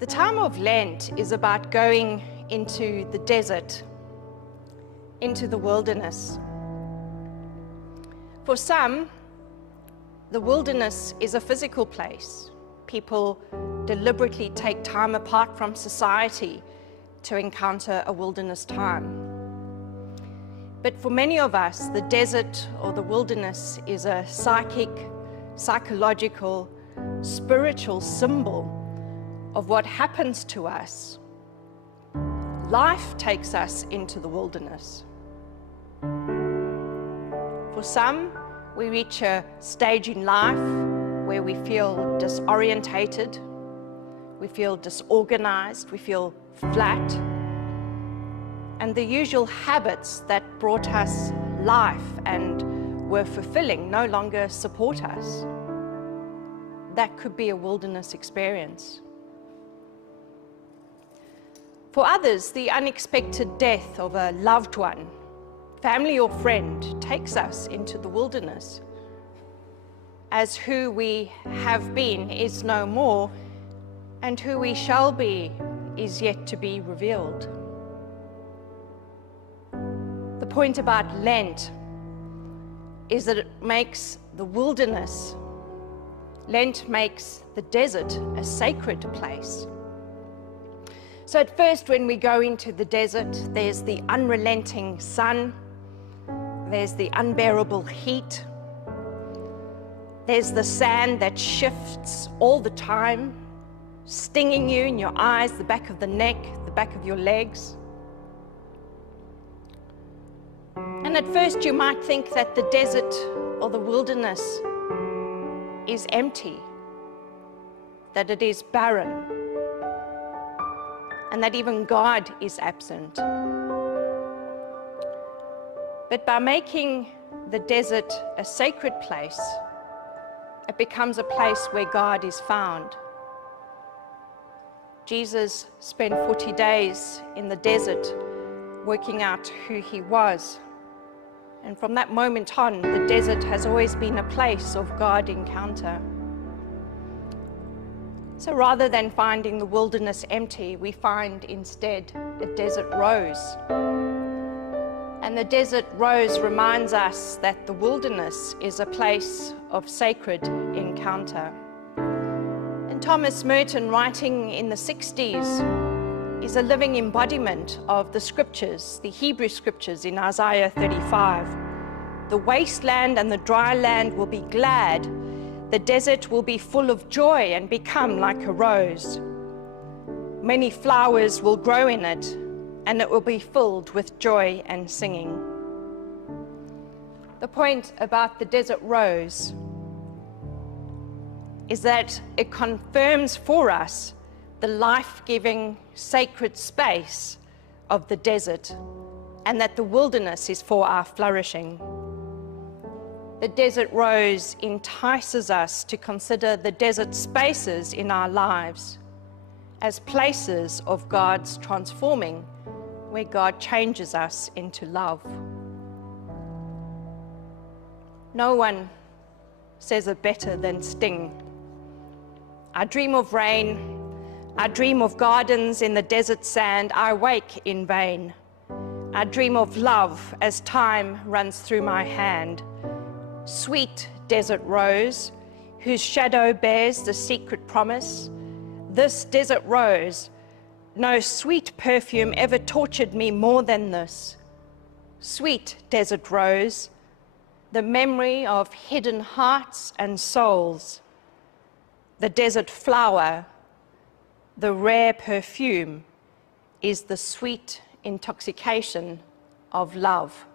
The time of Lent is about going into the desert, into the wilderness. For some, the wilderness is a physical place. People deliberately take time apart from society to encounter a wilderness time. But for many of us, the desert or the wilderness is a psychic, psychological, spiritual symbol of what happens to us. Life takes us into the wilderness. For some, we reach a stage in life where we feel disorientated, we feel disorganized, we feel flat, and the usual habits that brought us life and were fulfilling no longer support us. That could be a wilderness experience. For others, the unexpected death of a loved one, family or friend, takes us into the wilderness, as who we have been is no more, and who we shall be is yet to be revealed. The point about Lent is that it makes the wilderness, Lent makes the desert a sacred place. So at first, when we go into the desert, there's the unrelenting sun, there's the unbearable heat, there's the sand that shifts all the time, stinging you in your eyes, the back of the neck, the back of your legs. And at first you might think that the desert or the wilderness is empty, that it is barren, and that even God is absent. But by making the desert a sacred place, it becomes a place where God is found. Jesus spent 40 days in the desert working out who he was. And from that moment on, the desert has always been a place of God encounter. So rather than finding the wilderness empty, we find instead a desert rose. And the desert rose reminds us that the wilderness is a place of sacred encounter. And Thomas Merton, writing in the 60s, is a living embodiment of the scriptures, the Hebrew scriptures in Isaiah 35. The wasteland and the dry land will be glad. The desert will be full of joy and become like a rose. Many flowers will grow in it, and it will be filled with joy and singing. The point about the desert rose is that it confirms for us the life-giving sacred space of the desert, and that the wilderness is for our flourishing. The desert rose entices us to consider the desert spaces in our lives as places of God's transforming, where God changes us into love. No one says it better than Sting. I dream of rain, I dream of gardens in the desert sand, I wake in vain. I dream of love as time runs through my hand. Sweet desert rose, whose shadow bears the secret promise, this desert rose, no sweet perfume ever tortured me more than this. Sweet desert rose, the memory of hidden hearts and souls, the desert flower, the rare perfume, is the sweet intoxication of love.